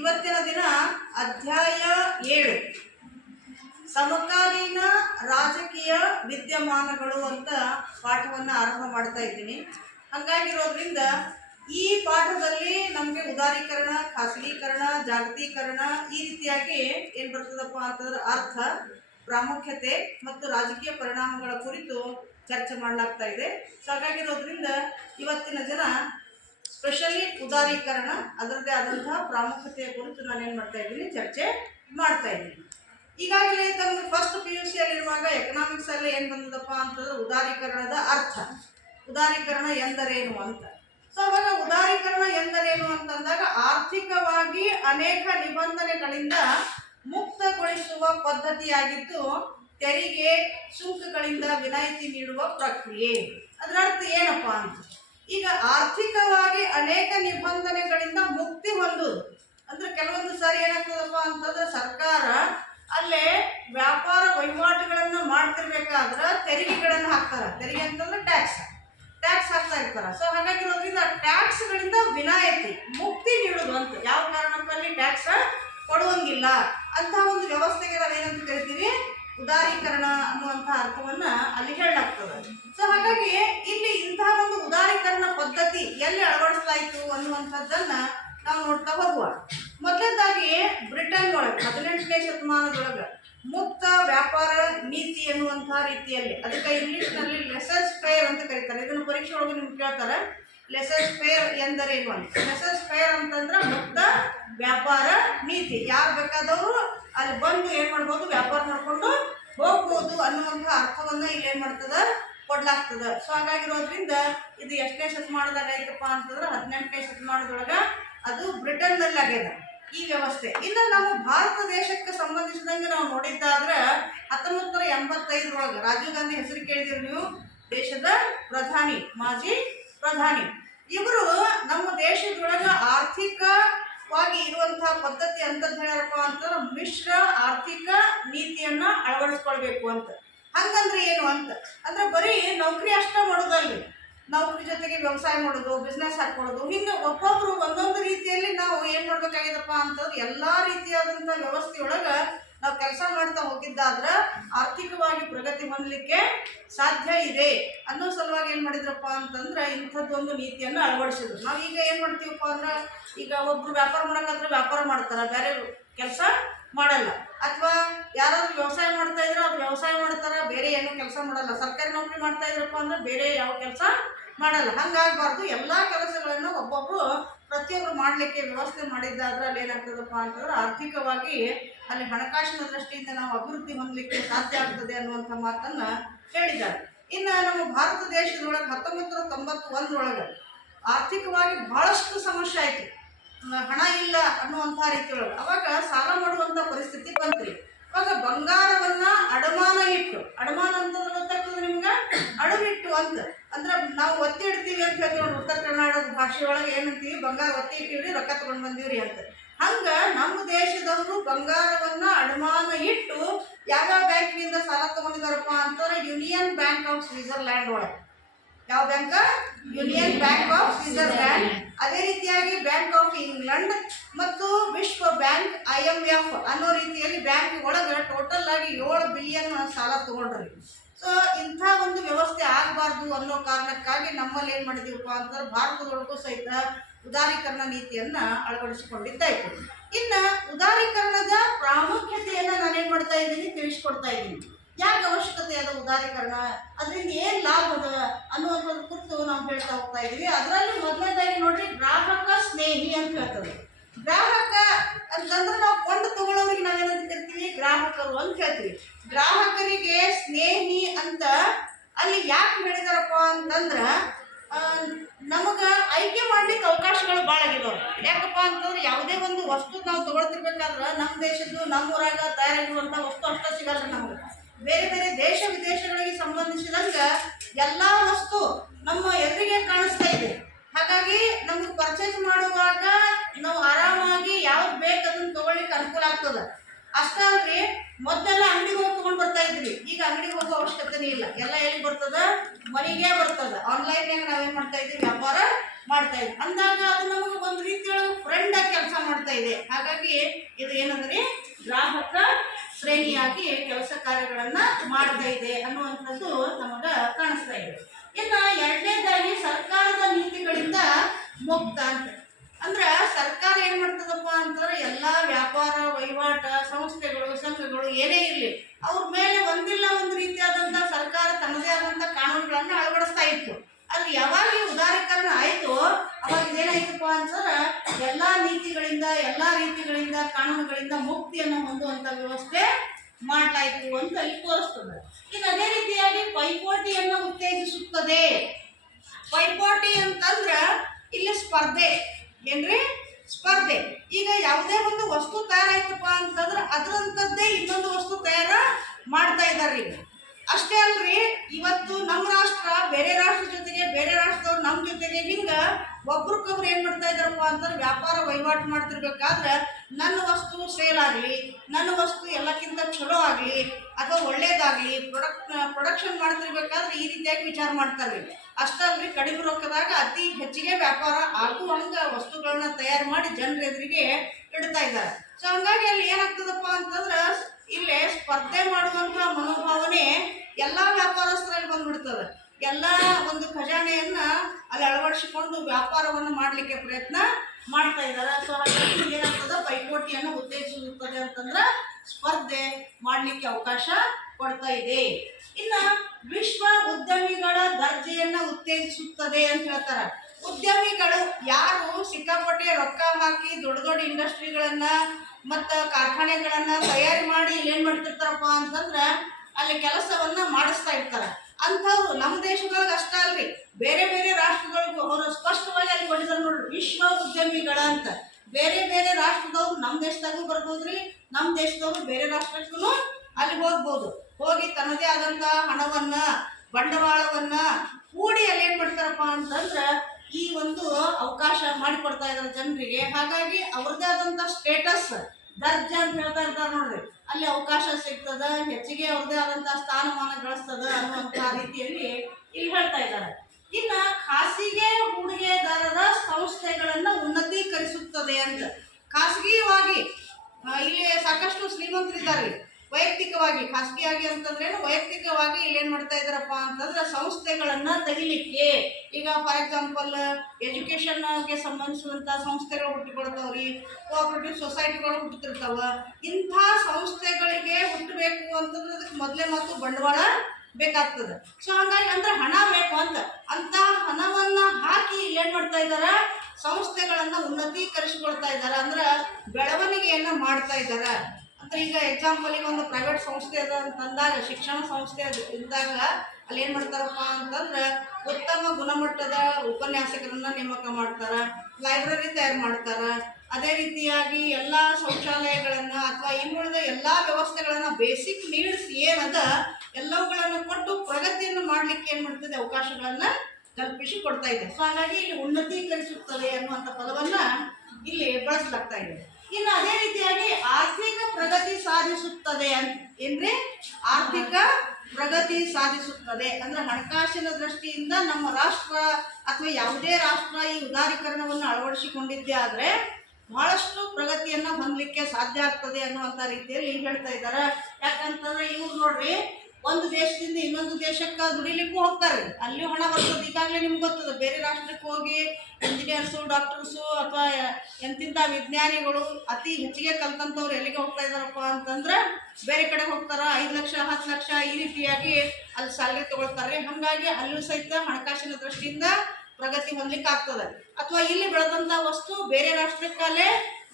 ಇವತ್ತಿನ ದಿನ ಅಧ್ಯಾಯ 7 ಸಮಕಾಲೀನ ರಾಜಕೀಯ ವಿದ್ಯಮಾನಗಳು ಅಂತ ಪಾಠವನ್ನು ಆರಂಭ ಮಾಡ್ತಾ ಇದ್ದೀನಿ. ಹಾಗಾಗಿರೋದ್ರಿಂದ ಈ ಪಾಠದಲ್ಲಿ ನಮಗೆ ಉದಾರೀಕರಣ, ಖಾಸಗೀಕರಣ, ಜಾಗತೀಕರಣ ಈ ರೀತಿಯಾಗಿ ಏನು ಬರ್ತದಪ್ಪ ಅಂತಂದ್ರೆ ಅರ್ಥ, ಪ್ರಾಮುಖ್ಯತೆ ಮತ್ತು ರಾಜಕೀಯ ಪರಿಣಾಮಗಳ ಕುರಿತು ಚರ್ಚೆ ಮಾಡಲಾಗ್ತಾ ಇದೆ. ಸೊ ಹಾಗಾಗಿರೋದ್ರಿಂದ ಇವತ್ತಿನ ಜನ ಸ್ಪೆಷಲಿ ಉದಾರೀಕರಣ ಅದರದ್ದೇ ಆದಂತಹ ಪ್ರಾಮುಖ್ಯತೆಯ ಕುರಿತು ನಾನೇನು ಮಾಡ್ತಾ ಇದ್ದೀನಿ, ಚರ್ಚೆ ಮಾಡ್ತಾ ಇದ್ದೀನಿ. ಈಗಾಗಲೇ ತಮಗೆ ಫಸ್ಟ್ PUC ಅಲ್ಲಿರುವಾಗ ಎಕನಾಮಿಕ್ಸ್ ಅಲ್ಲಿ ಏನು ಬಂದದಪ್ಪ ಅಂತಂದ್ರೆ ಉದಾರೀಕರಣದ ಅರ್ಥ, ಉದಾರೀಕರಣ ಎಂದರೇನು ಅಂತ. ಸೊ ಅವಾಗ ಉದಾರೀಕರಣ ಎಂದರೇನು ಅಂತಂದಾಗ ಆರ್ಥಿಕವಾಗಿ ಅನೇಕ ನಿಬಂಧನೆಗಳಿಂದ ಮುಕ್ತಗೊಳಿಸುವ ಪದ್ಧತಿಯಾಗಿದ್ದು ತೆರಿಗೆ ಸುಂಕಗಳಿಂದ ವಿನಾಯಿತಿ ನೀಡುವ ಪ್ರಕ್ರಿಯೆ. ಅದರ ಅರ್ಥ ಏನಪ್ಪ ಅಂತ, ಈಗ ಆರ್ಥಿಕವಾಗಿ ಅನೇಕ ನಿಬಂಧನೆಗಳಿಂದ ಮುಕ್ತಿ ಹೊಂದುವುದು ಅಂದ್ರೆ ಕೆಲವೊಂದು ಸಾರಿ ಏನಾಗ್ತದಪ್ಪ ಅಂತಂದ್ರೆ ಸರ್ಕಾರ ಅಲ್ಲೇ ವ್ಯಾಪಾರ ವಹಿವಾಟುಗಳನ್ನು ಮಾಡ್ತಿರ್ಬೇಕಾದ್ರೆ ತೆರಿಗೆಗಳನ್ನು ಹಾಕ್ತಾರೆ. ತೆರಿಗೆ ಅಂತಂದ್ರೆ ಟ್ಯಾಕ್ಸ್ ಹಾಕ್ತಾ ಇರ್ತಾರೆ. ಸೊ ಹಾಗಾಗಿರೋದ್ರಿಂದ ಟ್ಯಾಕ್ಸ್ಗಳಿಂದ ವಿನಾಯಿತಿ ಮುಕ್ತಿ ನೀಡುವುದು ಅಂತ, ಯಾವ ಕಾರಣಕ್ಕಲ್ಲಿ ಟ್ಯಾಕ್ಸ್ ಕೊಡುವಂಗಿಲ್ಲ ಅಂತ ಒಂದು ವ್ಯವಸ್ಥೆಗೆ ನಾವೇನಂತ ಕರಿತೀವಿ, ಉದಾರೀಕರಣ ಅನ್ನುವಂಥ ಅರ್ಥವನ್ನ ಅಲ್ಲಿ ಹೇಳಲಾಗ್ತದೆ. ಸೊ ಹಾಗಾಗಿ ಇಲ್ಲಿ ಇಂತಹ ಒಂದು ಉದಾರೀಕರಣ ಪದ್ಧತಿ ಎಲ್ಲಿ ಅಳವಡಿಸಲಾಯಿತು ಅನ್ನುವಂಥದ್ದನ್ನ ನಾವು ನೋಡ್ತಾ ಹೋಗುವ. ಮೊದಲನೇದಾಗಿ ಬ್ರಿಟನ್ ಒಳಗೆ 18ನೇ ಶತಮಾನದೊಳಗೆ ಮುಕ್ತ ವ್ಯಾಪಾರ ನೀತಿ ಎನ್ನುವಂತಹ ರೀತಿಯಲ್ಲಿ, ಅದಕ್ಕೆ ಇಂಗ್ಲಿಷ್ನಲ್ಲಿ ಲೆಸಸ್ ಫೇರ್ ಅಂತ ಕರೀತಾರೆ. ಇದನ್ನು ಪರೀಕ್ಷೆ ಒಳಗೆ ನಿಮ್ಗೆ ಕೇಳ್ತಾರೆ, ಲೆಸಸ್ ಫೇರ್ ಎಂದರೇನು ಅಂತ. ಲೆಸಸ್ ಫೇರ್ ಅಂತಂದ್ರೆ ಮುಕ್ತ ವ್ಯಾಪಾರ ನೀತಿ, ಯಾರು ಬೇಕಾದವರು ಅಲ್ಲಿ ಬಂದು ಏನು ಮಾಡ್ಬೋದು, ವ್ಯಾಪಾರ ಮಾಡ್ಕೊಂಡು ಹೋಗ್ಬೋದು ಅನ್ನುವಂಥ ಅರ್ಥವನ್ನ ಇಲ್ಲಿ ಏನು ಮಾಡ್ತದ, ಕೊಡ್ಲಾಗ್ತದ. ಸೊ ಹಾಗಾಗಿರೋದ್ರಿಂದ ಇದು ಎಷ್ಟನೇ ಶತಮಾನದಾಗ ಐತಪ್ಪ ಅಂತಂದ್ರೆ 18ನೇ ಶತಮಾನದೊಳಗೆ ಅದು ಬ್ರಿಟನ್ನಲ್ಲಿ ಆಗ್ಯದ ಈ ವ್ಯವಸ್ಥೆ. ಇನ್ನು ನಮ್ಮ ಭಾರತ ದೇಶಕ್ಕೆ ಸಂಬಂಧಿಸಿದಂಗೆ ನಾವು ನೋಡಿದ್ದಾದ್ರೆ 1985 ರಾಜೀವ್ ಗಾಂಧಿ ಹೆಸರು ಕೇಳಿದಿರಿ ನೀವು, ದೇಶದ ಪ್ರಧಾನಿ, ಮಾಜಿ ಪ್ರಧಾನಿ. ಇವರು ನಮ್ಮ ದೇಶದೊಳಗೆ ಆರ್ಥಿಕವಾಗಿ ಇರುವಂತಹ ಪದ್ಧತಿ ಅಂತಂದು ಹೇಳ್ಯಾರಪ್ಪ ಅಂತಂದ್ರೆ ಮಿಶ್ರ ಆರ್ಥಿಕ ನೀತಿಯನ್ನ ಅಳವಡಿಸ್ಕೊಳ್ಬೇಕು ಅಂತ. ಹಂಗಂದ್ರೆ ಏನು ಅಂತ ಅಂದ್ರೆ ಬರೀ ನೌಕರಿ ಅಷ್ಟ ಮಾಡೋದಲ್ರಿ, ನೌಕರಿ ಜೊತೆಗೆ ವ್ಯವಸಾಯ ಮಾಡೋದು, ಬಿಸ್ನೆಸ್ ಹಾಕೊಳ್ಳೋದು, ಹಿಂಗೆ ಒಬ್ಬೊಬ್ರು ಒಂದೊಂದು ರೀತಿಯಲ್ಲಿ ನಾವು ಏನು ಮಾಡ್ಬೇಕಾಗಿದಪ್ಪ ಅಂತಂದ್ರೆ ಎಲ್ಲ ರೀತಿಯಾದಂಥ ವ್ಯವಸ್ಥೆಯೊಳಗೆ ನಾವು ಕೆಲಸ ಮಾಡ್ತಾ ಹೋಗಿದ್ದಾದ್ರೆ ಆರ್ಥಿಕವಾಗಿ ಪ್ರಗತಿ ಹೊಂದಲಿಕ್ಕೆ ಸಾಧ್ಯ ಇದೆ ಅನ್ನೋ ಸಲುವಾಗಿ ಏನು ಮಾಡಿದ್ರಪ್ಪ ಅಂತಂದ್ರೆ ಇಂಥದ್ದೊಂದು ನೀತಿಯನ್ನು ಅಳವಡಿಸಿದ್ರು. ನಾವೀಗ ಏನು ಮಾಡ್ತೀವಪ್ಪ ಅಂದ್ರೆ, ಈಗ ಒಬ್ರು ವ್ಯಾಪಾರ ಮಾಡೋಕ್ಕಾದ್ರೆ ವ್ಯಾಪಾರ ಮಾಡ್ತಾರೆ, ಬೇರೆ ಕೆಲಸ ಮಾಡಲ್ಲ. ಅಥವಾ ಯಾರಾದ್ರೂ ವ್ಯವಸಾಯ ಮಾಡ್ತಾ ಇದ್ರೆ ಅವ್ರು ವ್ಯವಸಾಯ ಮಾಡ್ತಾರೆ, ಬೇರೆ ಏನೋ ಕೆಲಸ ಮಾಡಲ್ಲ. ಸರ್ಕಾರಿ ನೌಕರಿ ಮಾಡ್ತಾ ಇದ್ರಪ್ಪ ಅಂದ್ರೆ ಬೇರೆ ಯಾವ ಕೆಲಸ ಮಾಡಲ್ಲ. ಹಂಗಾಗಬಾರ್ದು, ಎಲ್ಲ ಕೆಲಸಗಳನ್ನು ಒಬ್ಬೊಬ್ರು ಪ್ರತಿಯೊಬ್ಬರು ಮಾಡಲಿಕ್ಕೆ ವ್ಯವಸ್ಥೆ ಮಾಡಿದ್ದಾದ್ರೆ ಅಲ್ಲಿ ಏನಾಗ್ತದಪ್ಪ ಅಂತಂದ್ರೆ ಆರ್ಥಿಕವಾಗಿ ಅಲ್ಲಿ ಹಣಕಾಸಿನ ದೃಷ್ಟಿಯಿಂದ ನಾವು ಅಭಿವೃದ್ಧಿ ಹೊಂದಲಿಕ್ಕೆ ಸಾಧ್ಯ ಆಗ್ತದೆ ಅನ್ನುವಂಥ ಮಾತನ್ನ ಹೇಳಿದ್ದಾರೆ. ಇನ್ನು ನಮ್ಮ ಭಾರತ ದೇಶದೊಳಗೆ 1991 ಆರ್ಥಿಕವಾಗಿ ಬಹಳಷ್ಟು ಸಮಸ್ಯೆ ಆಯಿತು, ಹಣ ಇಲ್ಲ ಅನ್ನುವಂಥ ರೀತಿಯೊಳಗೆ. ಅವಾಗ ಸಾಲ ಮಾಡುವಂಥ ಪರಿಸ್ಥಿತಿ ಬಂತ್ರಿ. ಅವಾಗ ಬಂಗಾರವನ್ನ ಅಡಮಾನ ಇಟ್ಟು, ಅಡಮಾನ ಅಂತಂದ್ರೆ ಗೊತ್ತಾಗ್ತದೆ ನಿಮ್ಗೆ, ಅಡವಿಟ್ಟು ಅಂತ ಅಂದ್ರೆ ನಾವು ಒತ್ತಿ ಇಡ್ತೀವಿ ಅಂತ ಹೇಳ್ತೀವಿ ನೋಡಿ, ಉತ್ತರ ಕರ್ನಾಟಕದ ಭಾಷೆಯೊಳಗೆ ಏನಂತೀವಿ, ಬಂಗಾರ ಒತ್ತಿ ಇಟ್ಟಿವ್ರಿ, ರೊಕ್ಕ ತಗೊಂಡು ಬಂದೀವ್ರಿ ಅಂತ. ಹಂಗ ನಮ್ಮ ದೇಶದವರು ಬಂಗಾರವನ್ನ ಅಡಮಾನ ಇಟ್ಟು ಯಾವ್ಯಾವ ಬ್ಯಾಂಕ್ನಿಂದ ಸಾಲ ತಗೊಂಡಿದಾರಪ್ಪ ಅಂತಂದ್ರೆ ಯೂನಿಯನ್ ಬ್ಯಾಂಕ್ ಆಫ್ ಸ್ವಿಟ್ಜರ್ಲ್ಯಾಂಡ್ ಒಳಗೆ. ಯಾವ bank? Union bank of Switzerland. ಅದೇ ರೀತಿಯಾಗಿ ಬ್ಯಾಂಕ್ ಆಫ್ ಇಂಗ್ಲೆಂಡ್ ಮತ್ತು ವಿಶ್ವ ಬ್ಯಾಂಕ್, IMF ಅನ್ನೋ ರೀತಿಯಲ್ಲಿ ಬ್ಯಾಂಕ್ ಒಳಗೆ ಟೋಟಲ್ ಆಗಿ 7 ಬಿಲಿಯನ್ ಸಾಲ ತಗೊಂಡ್ರಿ. ಸೊ ಇಂಥ ಒಂದು ವ್ಯವಸ್ಥೆ ಆಗಬಾರ್ದು ಅನ್ನೋ ಕಾರಣಕ್ಕಾಗಿ ನಮ್ಮಲ್ಲಿ ಏನು ಮಾಡಿದೀವಪ್ಪ ಅಂತಂದ್ರೆ ಭಾರತದೊಳಗೂ ಸಹಿತ ಉದಾರೀಕರಣ ನೀತಿಯನ್ನ ಅಳವಡಿಸಿಕೊಂಡಿದ್ದಾಯ್ತು. ಇನ್ನು ಉದಾರೀಕರಣದ ಪ್ರಾಮುಖ್ಯತೆಯನ್ನು ನಾನೇನು ಮಾಡ್ತಾ ಇದ್ದೀನಿ, ತಿಳಿಸ್ಕೊಡ್ತಾ ಇದ್ದೀನಿ. ಯಾಕೆ ಅವಶ್ಯಕತೆ ಅದ ಉದಾರೀಕರಣ, ಅದರಿಂದ ಏನು ಲಾಭ ಅದ ಅನ್ನುವಂಥದ್ದು ಕುರಿತು ನಾವು ಹೇಳ್ತಾ ಹೋಗ್ತಾ ಇದ್ದೀವಿ. ಅದರಲ್ಲಿ ಮೊದಲನೇದಾಗಿ ನೋಡ್ರಿ, ಗ್ರಾಹಕ ಸ್ನೇಹಿ ಅಂತ ಹೇಳ್ತದೆ. ಗ್ರಾಹಕ ಅಂತಂದ್ರೆ ನಾವು ಕೊಂಡು ತಗೊಳ್ಳೋರಿಗೆ ನಾವೇನಂತ ಕರಿತೀವಿ, ಗ್ರಾಹಕರು ಅಂತ ಹೇಳ್ತೀವಿ. ಗ್ರಾಹಕರಿಗೆ ಸ್ನೇಹಿ ಅಂತ ಅಲ್ಲಿ ಯಾಕೆ ಹೇಳಿದಾರಪ್ಪ ಅಂತಂದ್ರೆ ನಮಗೆ ಆಯ್ಕೆ ಮಾಡ್ಲಿಕ್ಕೆ ಅವಕಾಶಗಳು ಭಾಳ ಆಗಿದಾವೆ. ಯಾಕಪ್ಪ ಅಂತಂದ್ರೆ ಯಾವುದೇ ಒಂದು ವಸ್ತು ನಾವು ತಗೊಳ್ತಿರ್ಬೇಕಾದ್ರೆ ನಮ್ಮ ದೇಶದ್ದು, ನಮ್ಮ ಊರಾಗ ತಯಾರಾಗಿರುವಂಥ ವಸ್ತು ಅಷ್ಟೇ ಸಿಗಲ್ಲ ನಮಗೆ. ಬೇರೆ ಬೇರೆ ದೇಶ ವಿದೇಶಗಳಿಗೆ ಸಂಬಂಧಿಸಿದಂಗ ಎಲ್ಲ ವಸ್ತು ನಮ್ಮ ಎದುರಿಗೆ ಕಾಣಿಸ್ತಾ ಇದೆ. ಹಾಗಾಗಿ ನಮ್ಗೆ ಪರ್ಚೇಸ್ ಮಾಡುವಾಗ ನಾವು ಆರಾಮಾಗಿ ಯಾವ್ದು ಬೇಕು ಅದನ್ನ ತಗೊಳ್ಳಿಕ್ಕೆ ಅನುಕೂಲ ಆಗ್ತದೆ. ಅಷ್ಟೇ ಅಲ್ರಿ, ಮೊದಲೆಲ್ಲ ಅಂಗಡಿಗೆ ಹೋಗಿ ತೊಗೊಂಡು ಬರ್ತಾ ಇದ್ವಿ, ಈಗ ಅಂಗಡಿಗೆ ಹೋಗೋ ಅವಶ್ಯಕತೆನೇ ಇಲ್ಲ. ಎಲ್ಲ ಎಲ್ಲಿ ಬರ್ತದ, ಮನೆಗೆ ಬರ್ತದ. ಆನ್ಲೈನ್ಯಾಗ ನಾವೇನು ಮಾಡ್ತಾ ಇದ್ದೀವಿ, ವ್ಯಾಪಾರ ಮಾಡ್ತಾ ಇದ್ವಿ. ಅಂದಾಗ ಅದು ನಮಗೆ ಒಂದು ರೀತಿಯೊಳಗೆ ಫ್ರೆಂಡ್ ಆಗಿ ಕೆಲಸ ಮಾಡ್ತಾ ಇದೆ. ಹಾಗಾಗಿ ಇದು ಏನಂದ್ರೆ ಗ್ರಾಹಕ ಶ್ರೇಣಿಯಾಗಿ ಕೆಲಸ ಕಾರ್ಯಗಳನ್ನ ಮಾಡ್ತಾ ಇದೆ ಅನ್ನುವಂಥದ್ದು ನಮಗ ಕಾಣಿಸ್ತಾ ಇದೆ. ಇನ್ನು ಎರಡನೇದಾಗಿ ಸರ್ಕಾರದ ನೀತಿಗಳಿಂದ ಮುಕ್ತ ಅಂತ ಅಂದ್ರೆ ಸರ್ಕಾರ ಏನ್ ಮಾಡ್ತದಪ್ಪ ಅಂತಂದ್ರೆ ಎಲ್ಲಾ ವ್ಯಾಪಾರ ವಹಿವಾಟ ಸಂಸ್ಥೆಗಳು ಸಂಘಗಳು ಏನೇ ಇರಲಿ ಅವ್ರ ಮೇಲೆ ಒಂದಿಲ್ಲ ಒಂದು ರೀತಿಯಾದಂತ ಸರ್ಕಾರ ತನ್ನದೇ ಆದಂತ ಕಾನೂನುಗಳನ್ನ ಅಳವಡಿಸ್ತಾ ಇತ್ತು. ಅದು ಯಾವಾಗ ಉದಾರೀಕರಣ ಆಯ್ತು ಅವಾಗ ಇದೇನಾಯ್ತಪ್ಪ ಅಂತಂದ್ರೆ ಎಲ್ಲಾ ನೀತಿಗಳಿಂದ ಎಲ್ಲಾ ರೀತಿಗಳಿಂದ ಕಾನೂನುಗಳಿಂದ ಮುಕ್ತಿಯನ್ನು ಹೊಂದುವಂತ ವ್ಯವಸ್ಥೆ ಮಾಡ್ಲಾಯ್ತು ಅಂತ ಇಲ್ಲಿ ತೋರಿಸ್ತದೆ. ಇನ್ನು ಅದೇ ರೀತಿಯಾಗಿ ಪೈಪೋಟಿಯನ್ನು ಉತ್ತೇಜಿಸುತ್ತದೆ. ಪೈಪೋಟಿ ಅಂತಂದ್ರ ಇಲ್ಲಿ ಸ್ಪರ್ಧೆ ಏನ್ರಿ ಸ್ಪರ್ಧೆ. ಈಗ ಯಾವುದೇ ಒಂದು ವಸ್ತು ತಯಾರಾಯ್ತಪ್ಪ ಅಂತಂದ್ರೆ ಅದರಂಥದ್ದೇ ಇನ್ನೊಂದು ವಸ್ತು ತಯಾರ ಮಾಡ್ತಾ ಇದ್ದಾರೆ. ಈಗ ಅಷ್ಟೇ ಅಲ್ರಿ, ಇವತ್ತು ನಮ್ಮ ರಾಷ್ಟ್ರ ಬೇರೆ ರಾಷ್ಟ್ರ ಜೊತೆಗೆ ಬೇರೆ ರಾಷ್ಟ್ರದವ್ರು ನಮ್ಮ ಜೊತೆಗೆ ಹಿಂಗ ಒಬ್ರಿಗೊಬ್ರು ಏನ್ ಮಾಡ್ತಾ ಇದ್ದಾರಪ್ಪ ಅಂತಂದ್ರೆ ವ್ಯಾಪಾರ ವಹಿವಾಟು ಮಾಡ್ತಿರ್ಬೇಕಾದ್ರೆ ನನ್ನ ವಸ್ತು ಸೇಲ್ ಆಗಲಿ, ನನ್ನ ವಸ್ತು ಎಲ್ಲಕ್ಕಿಂತ ಚಲೋ ಆಗಲಿ ಅಥವಾ ಒಳ್ಳೇದಾಗಲಿ ಪ್ರೊಡಕ್ಷನ್ ಮಾಡ್ತಿರ್ಬೇಕಾದ್ರೆ ಈ ರೀತಿಯಾಗಿ ವಿಚಾರ ಮಾಡ್ತಾರೆ. ಅಷ್ಟಲ್ರಿ, ಕಡಿಮೆ ರೊಕ್ಕದಾಗ ಅತಿ ಹೆಚ್ಚಿಗೆ ವ್ಯಾಪಾರ ಆಗುವಂಗ ವಸ್ತುಗಳನ್ನ ತಯಾರು ಮಾಡಿ ಜನರ ಎದುರಿಗೆ ಇಡ್ತಾ ಇದ್ದಾರೆ. ಸೊ ಹಂಗಾಗಿ ಅಲ್ಲಿ ಏನಾಗ್ತದಪ್ಪ ಅಂತಂದ್ರೆ ಇಲ್ಲೇ ಸ್ಪರ್ಧೆ ಮಾಡುವಂತ ಮನೋಭಾವನೆ ಎಲ್ಲಾ ವ್ಯಾಪಾರಸ್ಥರಲ್ಲಿ ಬಂದ್ಬಿಡ್ತದೆ. ಎಲ್ಲ ಒಂದು ಖಜಾನೆಯನ್ನ ಅಲ್ಲಿ ಅಳವಡಿಸಿಕೊಂಡು ವ್ಯಾಪಾರವನ್ನು ಮಾಡ್ಲಿಕ್ಕೆ ಪ್ರಯತ್ನ ಮಾಡ್ತಾ ಇದ್ದಾರೆ. ಸೊ ಹಾಗಾಗಿ ಏನಾಗ್ತದೆ ಪೈಪೋಟಿಯನ್ನು ಉತ್ತೇಜಿಸುತ್ತದೆ ಅಂತಂದ್ರೆ ಸ್ಪರ್ಧೆ ಮಾಡ್ಲಿಕ್ಕೆ ಅವಕಾಶ ಕೊಡ್ತಾ ಇದೆ. ಇನ್ನ ವಿಶ್ವ ಉದ್ಯಮಿಗಳ ದರ್ಜೆಯನ್ನ ಉತ್ತೇಜಿಸುತ್ತದೆ ಅಂತ ಹೇಳ್ತಾರೆ. ಉದ್ಯಮಿಗಳು ಯಾರು ಸಿಕ್ಕಾಪಟ್ಟೆ ರೊಕ್ಕ ಹಾಕಿ ದೊಡ್ಡ ದೊಡ್ಡ ಇಂಡಸ್ಟ್ರಿಗಳನ್ನ ಮತ್ತ ಕಾರ್ಖಾನೆಗಳನ್ನ ತಯಾರಿ ಮಾಡಿ ಏನ್ ಮಾಡ್ತಿರ್ತಾರಪ್ಪ ಅಂತಂದ್ರ ಅಲ್ಲಿ ಕೆಲಸವನ್ನ ಮಾಡಿಸ್ತಾ ಇರ್ತಾರ. ಅಂಥವ್ರು ನಮ್ಮ ದೇಶದೊಳಗೆ ಅಷ್ಟ ಅಲ್ರಿ, ಬೇರೆ ಬೇರೆ ರಾಷ್ಟ್ರಗಳಿಗೂ ಅವರು ಸ್ಪಷ್ಟವಾಗಿ ಅಲ್ಲಿ ಕೊಟ್ಟಿದ್ದಾರೆ ನೋಡ್ರಿ, ವಿಶ್ವ ಉದ್ಯಮಿಗಳ ಅಂತ. ಬೇರೆ ಬೇರೆ ರಾಷ್ಟ್ರದವ್ರು ನಮ್ಮ ದೇಶದಾಗೂ ಬರ್ಬೋದ್ರಿ, ನಮ್ಮ ದೇಶದವ್ರು ಬೇರೆ ರಾಷ್ಟ್ರಕ್ಕೂ ಅಲ್ಲಿ ಹೋಗ್ಬೋದು. ಹೋಗಿ ತನ್ನದೇ ಆದಂತ ಹಣವನ್ನ ಬಂಡವಾಳವನ್ನ ಕೂಡಿ ಅಲ್ಲಿ ಏನ್ ಮಾಡ್ತಾರಪ್ಪ ಅಂತಂದ್ರ ಈ ಒಂದು ಅವಕಾಶ ಮಾಡಿಕೊಡ್ತಾ ಇದ್ದಾರೆ ಜನರಿಗೆ. ಹಾಗಾಗಿ ಅವ್ರದೇ ಆದಂತ ಸ್ಟೇಟಸ್ ದರ್ಜೆ ಅಂತ ಹೇಳ್ತಾ ಇರ್ತಾರೆ ನೋಡ್ರಿ, ಅಲ್ಲಿ ಅವಕಾಶ ಸಿಗ್ತದ, ಹೆಚ್ಚಿಗೆ ಅವ್ರದೇ ಆದಂತ ಸ್ಥಾನಮಾನ ಗಳಿಸ್ತದ ಅನ್ನುವಂತ ರೀತಿಯಲ್ಲಿ ಇಲ್ಲಿ ಹೇಳ್ತಾ ಇದ್ದಾರೆ. ಇನ್ನ ಖಾಸಗಿ ಹೂಡಿಕೆದಾರರ ಸಂಸ್ಥೆಗಳನ್ನ ಉನ್ನತೀಕರಿಸುತ್ತದೆ ಅಂತ. ಖಾಸಗಿಯಾಗಿ ಇಲ್ಲಿ ಸಾಕಷ್ಟು ಶ್ರೀಮಂತರಿದ್ದಾರೆ, ವೈಯಕ್ತಿಕವಾಗಿ ಖಾಸಗಿಯಾಗಿ ಅಂತಂದ್ರೇನು ವೈಯಕ್ತಿಕವಾಗಿ ಇಲ್ಲಿ ಏನ್ ಮಾಡ್ತಾ ಇದಾರಪ್ಪ ಅಂತಂದ್ರೆ ಸಂಸ್ಥೆಗಳನ್ನ ತೆಗಿಲಿಕ್ಕೆ. ಈಗ ಫಾರ್ ಎಕ್ಸಾಂಪಲ್ ಎಜುಕೇಶನ್ಗೆ ಸಂಬಂಧಿಸಿದಂತ ಸಂಸ್ಥೆಗಳು ಹುಟ್ಟಿಕೊಳ್ತಾವ್ರಿ, ಕೋಆಪರೇಟಿವ್ ಸೊಸೈಟಿಗಳು ಹುಟ್ಟುತ್ತಿರ್ತಾವ. ಇಂಥ ಸಂಸ್ಥೆಗಳಿಗೆ ಹುಟ್ಟಬೇಕು ಅಂತಂದ್ರೆ ಅದಕ್ಕೆ ಮೊದಲೇ ಮತ್ತು ಬಂಡವಾಳ ಬೇಕಾಗ್ತದೆ. ಸೊ ಹಂಗಾಗಿ ಅಂದ್ರೆ ಹಣ ಬೇಕು ಅಂತ ಹಣವನ್ನ ಹಾಕಿ ಏನ್ ಮಾಡ್ತಾ ಇದಾರ ಸಂಸ್ಥೆಗಳನ್ನ ಉನ್ನತೀಕರಿಸಿಕೊಳ್ತಾ ಇದಾರ, ಅಂದ್ರೆ ಬೆಳವಣಿಗೆಯನ್ನ ಮಾಡ್ತಾ ಇದಾರ. ಅಂದ್ರೆ ಈಗ ಎಕ್ಸಾಂಪಲ್ ಈಗ ಒಂದು ಪ್ರೈವೇಟ್ ಸಂಸ್ಥೆ ಅದ ಅಂತಂದಾಗ, ಶಿಕ್ಷಣ ಸಂಸ್ಥೆ ಇದ್ದಾಗ ಅಲ್ಲಿ ಏನ್ ಮಾಡ್ತಾರಪ್ಪ ಅಂತಂದ್ರೆ ಉತ್ತಮ ಗುಣಮಟ್ಟದ ಉಪನ್ಯಾಸಕರನ್ನ ನೇಮಕ ಮಾಡ್ತಾರ, ಲೈಬ್ರರಿ ತಯಾರು ಮಾಡ್ತಾರ. ಅದೇ ರೀತಿಯಾಗಿ ಎಲ್ಲಾ ಶೌಚಾಲಯಗಳನ್ನ ಅಥವಾ ಇನ್ನುಳಿದ ಎಲ್ಲಾ ವ್ಯವಸ್ಥೆಗಳನ್ನ ಬೇಸಿಕ್ ನೀಡ್ಸ್ ಏನದ ಎಲ್ಲವುಗಳನ್ನು ಕೊಟ್ಟು ಪ್ರಗತಿಯನ್ನು ಮಾಡ್ಲಿಕ್ಕೆ ಏನ್ ಮಾಡ್ತದೆ ಅವಕಾಶಗಳನ್ನ ಕಲ್ಪಿಸಿ ಕೊಡ್ತಾ ಇದೆ. ಸೊ ಹಾಗಾಗಿ ಇಲ್ಲಿ ಉನ್ನತೀಕರಿಸುತ್ತದೆ ಅನ್ನುವಂಥ ಪದವನ್ನ ಇಲ್ಲಿ ಬಳಸಲಾಗ್ತಾ ಇದೆ. ಇನ್ನು ಅದೇ ರೀತಿಯಾಗಿ ಆರ್ಥಿಕ ಪ್ರಗತಿ ಸಾಧಿಸುತ್ತದೆ ಅಂತ ಏನ್ರಿ, ಆರ್ಥಿಕ ಪ್ರಗತಿ ಸಾಧಿಸುತ್ತದೆ ಅಂದ್ರೆ ಹಣಕಾಸಿನ ದೃಷ್ಟಿಯಿಂದ ನಮ್ಮ ರಾಷ್ಟ್ರ ಅಥವಾ ಯಾವುದೇ ರಾಷ್ಟ್ರ ಈ ಉದಾರೀಕರಣವನ್ನು ಅಳವಡಿಸಿಕೊಂಡಿದ್ದೇ ಆದ್ರೆ ಬಹಳಷ್ಟು ಪ್ರಗತಿಯನ್ನ ಹೊಂದಲಿಕ್ಕೆ ಸಾಧ್ಯ ಆಗ್ತದೆ ಅನ್ನುವಂಥ ರೀತಿಯಲ್ಲಿ ಹೇಳ್ತಾ ಇದ್ದಾರೆ. ಯಾಕಂತಂದ್ರೆ ಇವ್ರು ನೋಡ್ರಿ, ಒಂದು ದೇಶದಿಂದ ಇನ್ನೊಂದು ದೇಶಕ್ಕೆ ದುಡಿಲಿಕ್ಕೂ ಹೋಗ್ತಾರೆ, ಅಲ್ಲಿಯೂ ಹಣ ಬರ್ತದೆ. ಈಗಾಗಲೇ ನಿಮ್ಗೆ ಗೊತ್ತದ, ಬೇರೆ ರಾಷ್ಟ್ರಕ್ಕೆ ಹೋಗಿ ಇಂಜಿನಿಯರ್ಸು ಡಾಕ್ಟರ್ಸು ಅಥವಾ ಎಂತಿಂಥ ವಿಜ್ಞಾನಿಗಳು ಅತಿ ಹೆಚ್ಚಿಗೆ ಕಲ್ತಂಥವ್ರು ಎಲ್ಲಿಗೆ ಹೋಗ್ತಾ ಇದ್ದಾರಪ್ಪ ಅಂತಂದ್ರೆ ಬೇರೆ ಕಡೆ ಹೋಗ್ತಾರ. 5 ಲಕ್ಷ 10 ಲಕ್ಷ ಈ ರೀತಿಯಾಗಿ ಅಲ್ಲಿ ಸ್ಯಾಲರಿ ತಗೊಳ್ತಾರೆ. ಹಾಗಾಗಿ ಅಲ್ಲೂ ಸಹಿತ ಹಣಕಾಸಿನ ದೃಷ್ಟಿಯಿಂದ ಪ್ರಗತಿ ಹೊಂದಲಿಕ್ಕೆ ಆಗ್ತದೆ. ಅಥವಾ ಇಲ್ಲಿ ಬೆಳೆದಂಥ ವಸ್ತು ಬೇರೆ ರಾಷ್ಟ್ರಕ್ಕಲ್ಲೇ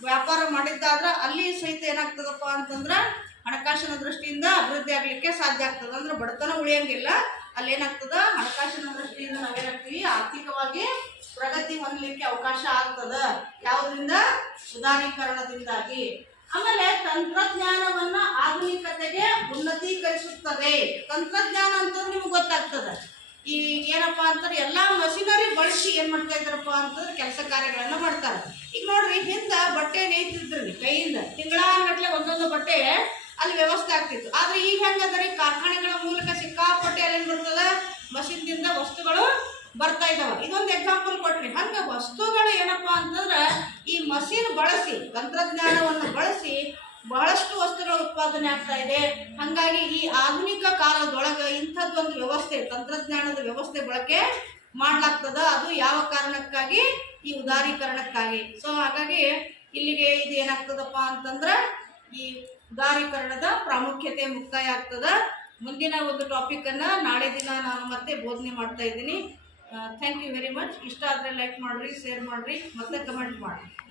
ವ್ಯಾಪಾರ ಮಾಡಿದ್ದಾದ್ರೆ ಅಲ್ಲಿ ಸಹಿತ ಏನಾಗ್ತದಪ್ಪ ಅಂತಂದ್ರೆ ಹಣಕಾಸಿನ ದೃಷ್ಟಿಯಿಂದ ಅಭಿವೃದ್ಧಿ ಆಗ್ಲಿಕ್ಕೆ ಸಾಧ್ಯ ಆಗ್ತದೆ. ಅಂದ್ರೆ ಬಡತನ ಉಳಿಯಂಗಿಲ್ಲ, ಅಲ್ಲಿ ಏನಾಗ್ತದ ಹಣಕಾಸಿನ ದೃಷ್ಟಿಯಿಂದ ನಾವೇನಾಗ್ತೀವಿ ಆರ್ಥಿಕವಾಗಿ ಪ್ರಗತಿ ಹೊಂದಲಿಕ್ಕೆ ಅವಕಾಶ ಆಗ್ತದ. ಯಾವುದರಿಂದ? ಉದಾರೀಕರಣದಿಂದಾಗಿ. ಆಮೇಲೆ ತಂತ್ರಜ್ಞಾನವನ್ನ ಆಧುನಿಕತೆಗೆ ಉನ್ನತೀಕರಿಸುತ್ತದೆ. ತಂತ್ರಜ್ಞಾನ ಅಂತಂದ್ರೆ ನಿಮ್ಗೆ ಗೊತ್ತಾಗ್ತದೆ, ಈ ಏನಪ್ಪಾ ಅಂತಂದ್ರೆ ಎಲ್ಲಾ ಮಷಿನರಿ ಬಳಸಿ ಏನ್ ಮಾಡ್ತಾ ಇದ್ದಾರಪ್ಪ ಅಂತಂದ್ರೆ ಕೆಲಸ ಕಾರ್ಯಗಳನ್ನ ಮಾಡ್ತಾರೆ. ಈಗ ನೋಡ್ರಿ, ಹಿಂದ ಬಟ್ಟೆ ನೇಯ್ತಿದ್ರಿ ಕೈಯಿಂದ, ತಿಂಗಳಾನ್ಗಟ್ಲೆ ಒಂದೊಂದು ಬಟ್ಟೆ ಅಲ್ಲಿ ವ್ಯವಸ್ಥೆ ಆಗ್ತಿತ್ತು. ಆದ್ರೆ ಈಗ ಹೆಂಗಂದ್ರೆ ಕಾರ್ಖಾನೆಗಳ ಮೂಲಕ ಸಿಕ್ಕಾಪಟ್ಟೆ ಅಲ್ಲಿ ಏನ್ ಬರ್ತದ ಮಷಿನ್ದಿಂದ ವಸ್ತುಗಳು ಬರ್ತಾ ಇದಾವ. ಇದೊಂದು ಎಕ್ಸಾಂಪಲ್ ಕೊಟ್ರಿ. ಹಂಗೆ ವಸ್ತುಗಳು ಏನಪ್ಪ ಅಂತಂದ್ರೆ ಈ ಮಷೀನ್ ಬಳಸಿ, ತಂತ್ರಜ್ಞಾನವನ್ನು ಬಳಸಿ ಬಹಳಷ್ಟು ವಸ್ತುಗಳ ಉತ್ಪಾದನೆ ಆಗ್ತಾ ಇದೆ. ಹಾಗಾಗಿ ಈ ಆಧುನಿಕ ಕಾಲದೊಳಗೆ ಇಂಥದ್ದೊಂದು ವ್ಯವಸ್ಥೆ, ತಂತ್ರಜ್ಞಾನದ ವ್ಯವಸ್ಥೆ ಬಳಕೆ ಮಾಡ್ಲಾಗ್ತದ. ಅದು ಯಾವ ಕಾರಣಕ್ಕಾಗಿ? ಈ ಉದಾರೀಕರಣಕ್ಕಾಗಿ. ಸೊ ಹಾಗಾಗಿ ಇಲ್ಲಿಗೆ ಇದು ಏನಾಗ್ತದಪ್ಪ ಅಂತಂದ್ರೆ ಈ ಉದಾರೀಕರಣದ ಪ್ರಾಮುಖ್ಯತೆ ಮುಕ್ತಾಯ ಆಗ್ತದ. ಮುಂದಿನ ಒಂದು ಟಾಪಿಕನ್ನು ನಾಳೆ ದಿನ ನಾನು ಮತ್ತೆ ಬೋಧನೆ ಮಾಡ್ತಾ ಇದ್ದೀನಿ. Thank you very much. ಇಷ್ಟ ಆದರೆ ಲೈಕ್ ಮಾಡಿರಿ, ಶೇರ್ ಮಾಡಿರಿ, ಮತ್ತೆ ಕಮೆಂಟ್ ಮಾಡಿರಿ.